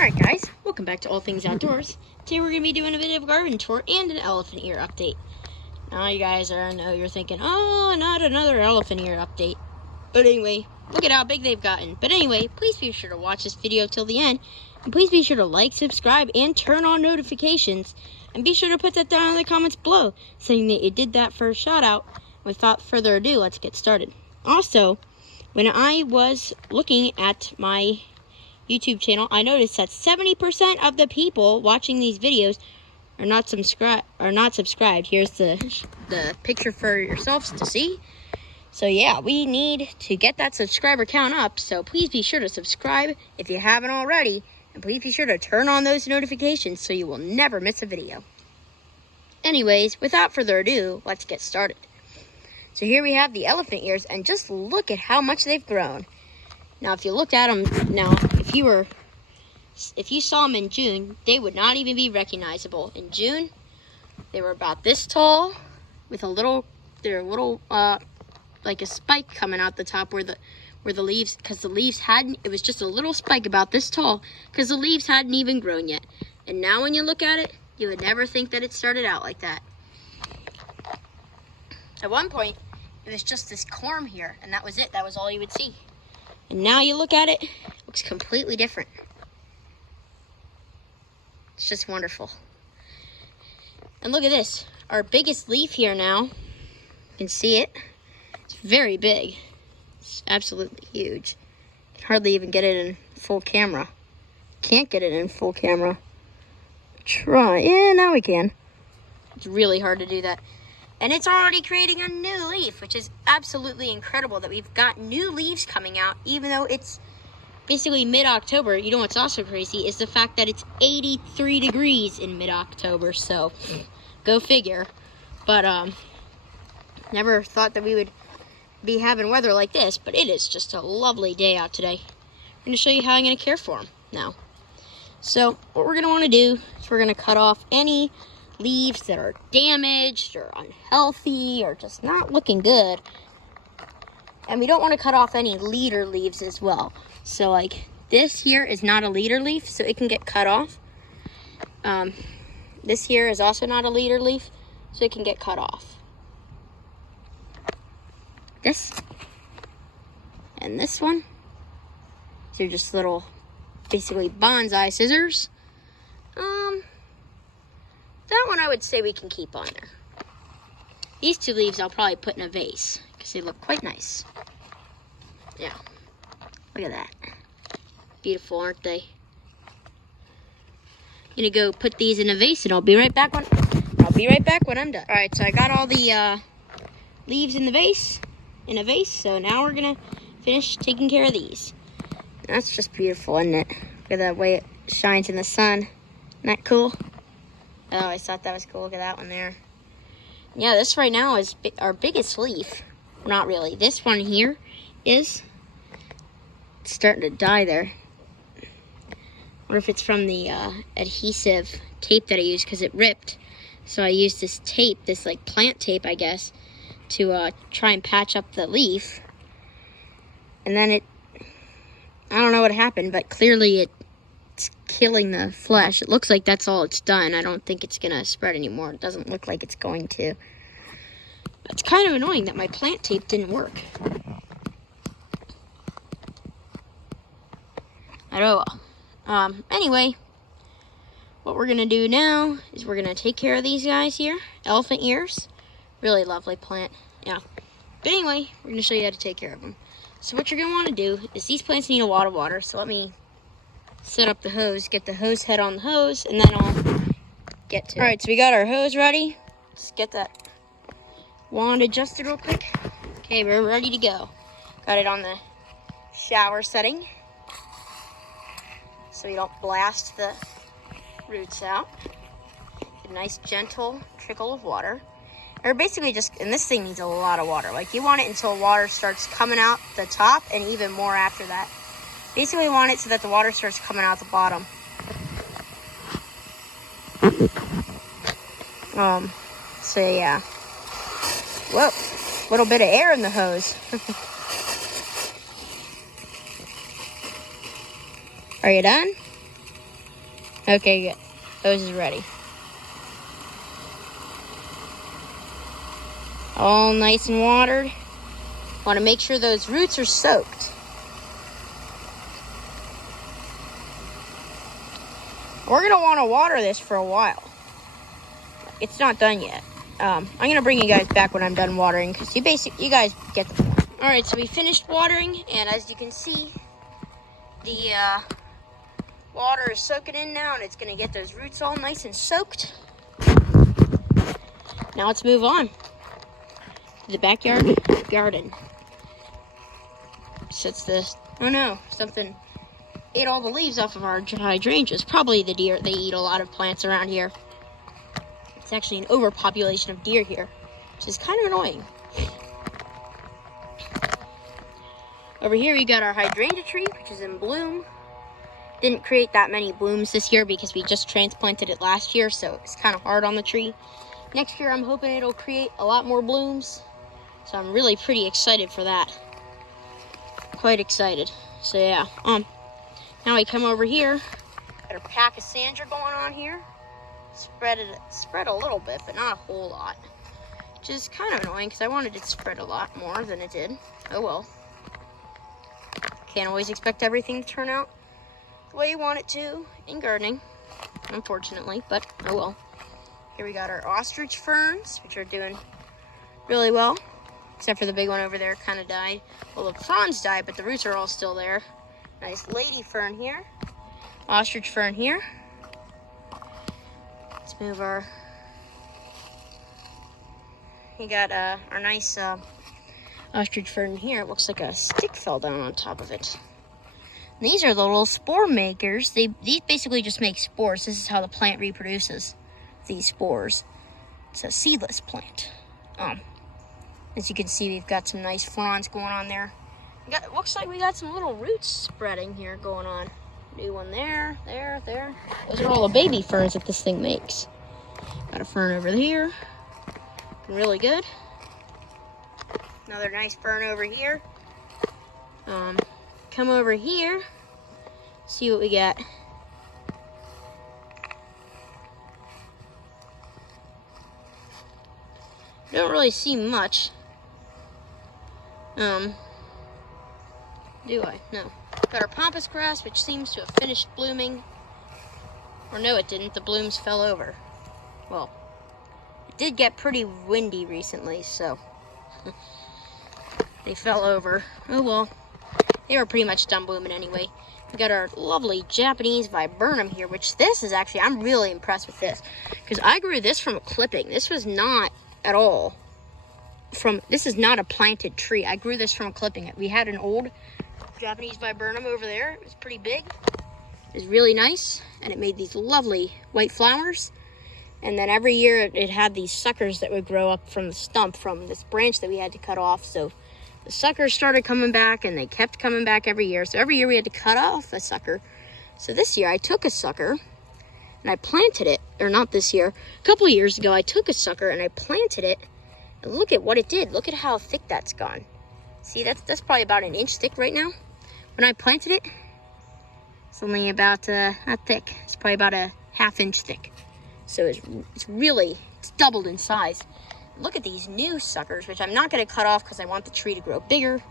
Alright guys, welcome back to All Things Outdoors. Today we're going to be doing a bit of a garden tour and an elephant ear update. Now you guys I know you're thinking, oh, not another elephant ear update. But anyway, look at how big they've gotten. But anyway, please be sure to watch this video till the end. And please be sure to like, subscribe, and turn on notifications. And be sure to put that down in the comments below, saying that you did that for a shout out. Without further ado, let's get started. Also, when I was looking at my YouTube channel, I noticed that 70% of the people watching these videos are not subscribed. Here's the picture for yourselves to see. So yeah, we need to get that subscriber count up. So please be sure to subscribe if you haven't already, and please be sure to turn on those notifications so you will never miss a video. Anyways, without further ado, let's get started. So here we have the elephant ears, and just look at how much they've grown. Now, if you looked at them, if you saw them in June, they would not even be recognizable. In June, they were about this tall, with like a spike coming out the top where the leaves, because the leaves it was just a little spike about this tall, because the leaves hadn't even grown yet. And now when you look at it, you would never think that it started out like that. At one point, it was just this corm here, and that was it. That was all you would see. And now you look at it, it looks completely different. It's just wonderful. And look at this. Our biggest leaf here now. You can see it. It's very big. It's absolutely huge. You can hardly even get it in full camera. Can't get it in full camera. Try. Yeah, now we can. It's really hard to do that. And it's already creating a new leaf, which is absolutely incredible that we've got new leaves coming out, even though it's basically mid-October. You know what's also crazy is the fact that it's 83 degrees in mid-October, so go figure. But never thought that we would be having weather like this, but it is just a lovely day out today. I'm going to show you how I'm going to care for them now. So what we're going to want to do is we're going to cut off any leaves that are damaged or unhealthy or just not looking good. And we don't want to cut off any leader leaves as well. So like this here is not a leader leaf, so it can get cut off. This here is also not a leader leaf, so it can get cut off. This and this one, these are just little basically bonsai scissors. That one I would say we can keep on there. These two leaves I'll probably put in a vase because they look quite nice. Yeah, look at that. Beautiful, aren't they? I'm gonna go put these in a vase, and I'll be right back when I'm done. All right, so I got all the leaves in a vase. So now we're gonna finish taking care of these. That's just beautiful, isn't it? Look at that way it shines in the sun. Isn't that cool? I always thought that was cool. Look at that one there. Yeah, this right now is our biggest leaf. Not really. This one here is starting to die there. I wonder if it's from the adhesive tape that I used because it ripped. So I used this tape, this like plant tape, I guess, to try and patch up the leaf. And then I don't know what happened, but clearly it's killing the flesh. It looks like that's all it's done. I don't think it's gonna spread anymore. It doesn't look like it's going to. It's kind of annoying that my plant tape didn't work. Oh well. Anyway, what we're gonna do now is we're gonna take care of these guys here. Elephant ears. Really lovely plant. Yeah. But anyway, we're gonna show you how to take care of them. So what you're gonna want to do is these plants need a lot of water. So let me set up the hose, get the hose head on the hose, and then I'll get to it. All right, so we got our hose ready. Just get that wand adjusted real quick. Okay, we're ready to go. Got it on the shower setting so we don't blast the roots out. A nice gentle trickle of water. Or basically and this thing needs a lot of water. Like you want it until water starts coming out the top and even more after that. Basically, we want it so that the water starts coming out the bottom. So yeah. Whoa, little bit of air in the hose. Are you done? Okay, good. Hose is ready. All nice and watered. Want to make sure those roots are soaked. We're going to want to water this for a while. It's not done yet. I'm going to bring you guys back when I'm done watering, because you guys get the point. Alright, so we finished watering, and as you can see, the water is soaking in now, and it's going to get those roots all nice and soaked. Now let's move on to the backyard garden. Sits this. Oh no, something ate all the leaves off of our hydrangeas. Probably the deer. They eat a lot of plants around here. It's actually an overpopulation of deer here, which is kind of annoying. Over here we got our hydrangea tree, which is in bloom. Didn't create that many blooms this year because we just transplanted it last year, so it's kind of hard on the tree. Next year I'm hoping it'll create a lot more blooms, so I'm really pretty excited for that. Quite excited. So yeah, now I come over here, got a pack of sandra going on here. Spread a little bit, but not a whole lot, which is kind of annoying because I wanted it to spread a lot more than it did. Oh well. Can't always expect everything to turn out the way you want it to in gardening, unfortunately, but oh well. Here we got our ostrich ferns, which are doing really well, except for the big one over there kind of died. Well, the fronds died, but the roots are all still there. Nice lady fern here, ostrich fern here. Let's move our, we got our nice ostrich fern here. It looks like a stick fell down on top of it. And these are the little spore makers. These basically just make spores. This is how the plant reproduces, these spores. It's a seedless plant. As you can see, we've got some nice fronds going on there. It looks like we got some little roots spreading here going on. New one there, there. Those are all the baby ferns that this thing makes. Got a fern over here. Really good. Another nice fern over here. Come over here. See what we got. Don't really see much. Do I? No. Got our pampas grass, which seems to have finished blooming. Or no, it didn't. The blooms fell over. Well, it did get pretty windy recently, so they fell over. Oh well. They were pretty much done blooming anyway. We got our lovely Japanese Viburnum here, which this is actually, I'm really impressed with this. Because I grew this from a clipping. This was not at all this is not a planted tree. I grew this from a clipping. We had an old Japanese Viburnum over there. It was pretty big. It was really nice, and it made these lovely white flowers. And then every year it had these suckers that would grow up from the stump, from this branch that we had to cut off. So the suckers started coming back, and they kept coming back every year. So every year we had to cut off a sucker. So this year I took a sucker and I planted it. Or not this year. A couple years ago I took a sucker and I planted it. And look at what it did. Look at how thick that's gone. See, that's probably about an inch thick right now. When I planted it, it's only about, not thick. It's probably about a ½ inch thick. So it's doubled in size. Look at these new suckers, which I'm not going to cut off because I want the tree to grow bigger.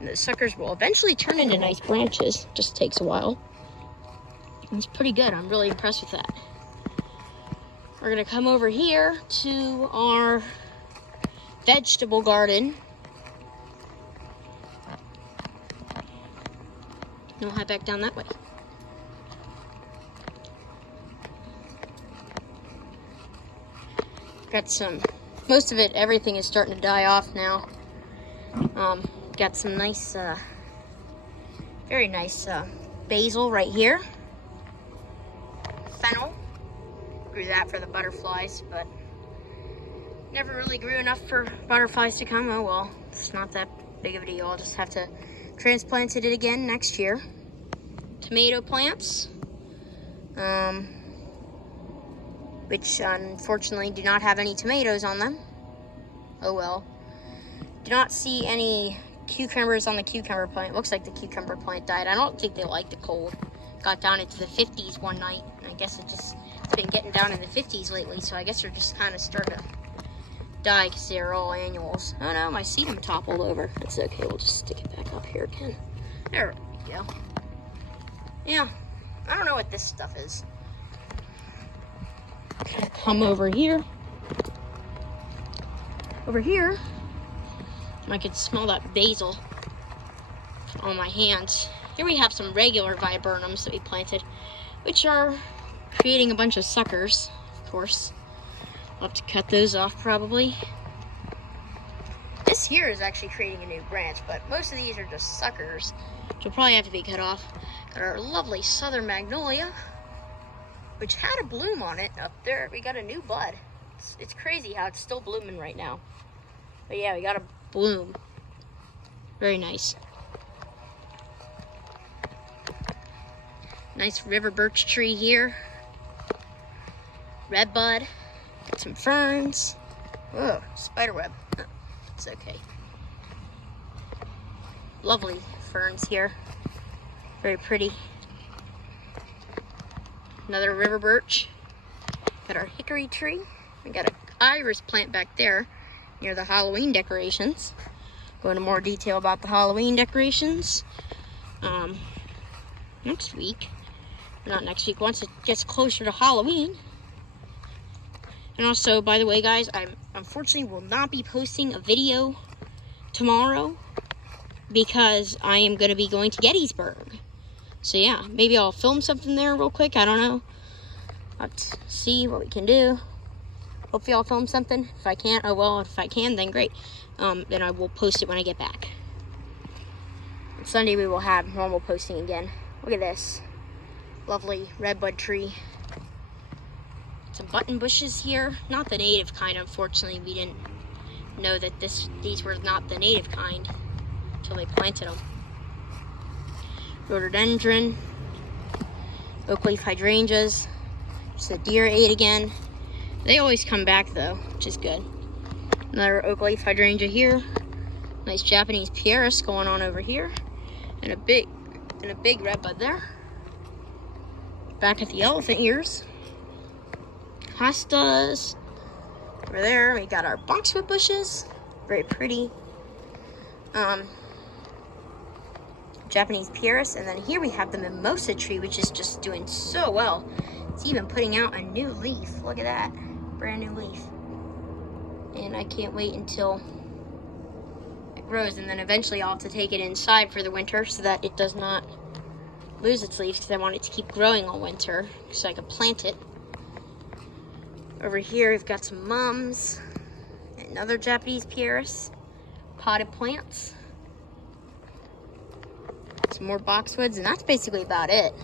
And the suckers will eventually turn into nice branches. Just takes a while. It's pretty good. I'm really impressed with that. We're going to come over here to our vegetable garden. And we'll head back down that way. Got some, most of it, everything is starting to die off now. Got some nice, very nice basil right here. Fennel. Grew that for the butterflies, but never really grew enough for butterflies to come. Oh well, it's not that big of a deal. I'll just have to transplant it again next year. Tomato plants, which unfortunately do not have any tomatoes on them. Oh well. Do not see any cucumbers on the cucumber plant. Looks like the cucumber plant died. I don't think they like the cold. got down into the 50s one night. And I guess it's been getting down in the 50s lately. So I guess they're just kind of starting to die because they're all annuals. Oh no, my sedum toppled over. That's okay. We'll just stick it back up here again. There we go. Yeah, I don't know what this stuff is. Come over here. Over here, I could smell that basil on my hands. Here we have some regular Viburnums that we planted, which are creating a bunch of suckers, of course. I'll have to cut those off probably. This here is actually creating a new branch, but most of these are just suckers, which will probably have to be cut off. Got our lovely southern magnolia, which had a bloom on it. Up there, we got a new bud. It's crazy how it's still blooming right now. But yeah, we got a bloom. Very nice. Nice river birch tree here. Red bud. Got some ferns. Whoa, spider web. Oh, it's okay. Lovely ferns here. Very pretty. Another river birch. Got our hickory tree. We got an iris plant back there near the Halloween decorations. Go into more detail about the Halloween decorations next week. Not next week, once it gets closer to Halloween. And also, by the way, guys, I unfortunately will not be posting a video tomorrow because I am going to be going to Gettysburg. So yeah, maybe I'll film something there real quick. I don't know. Let's see what we can do. Hopefully I'll film something. If I can't, oh well. If I can, then great. Then I will post it when I get back. On Sunday we will have normal posting again. Look at this. Lovely redbud tree. Some button bushes here. Not the native kind, unfortunately. We didn't know that these were not the native kind until they planted them. Rhododendron. Oak leaf hydrangeas. Just a deer ate again. They always come back though, which is good. Another oak leaf hydrangea here. Nice Japanese pieris going on over here. And a big redbud there. Back at the elephant ears. Hostas. Over there, we got our boxwood bushes. Very pretty. Japanese pieris. And then here we have the mimosa tree, which is just doing so well. It's even putting out a new leaf. Look at that. Brand new leaf. And I can't wait until it grows, and then eventually I'll have to take it inside for the winter so that it does not lose its leaves, because I want it to keep growing all winter so I can plant it. Over here we've got some mums, another Japanese pieris, potted plants, some more boxwoods, and that's basically about it.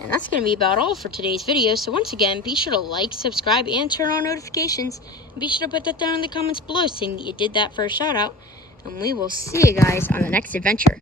And that's going to be about all for today's video. So once again, be sure to like, subscribe, and turn on notifications. And be sure to put that down in the comments below saying that you did that for a shout out. And we will see you guys on the next adventure.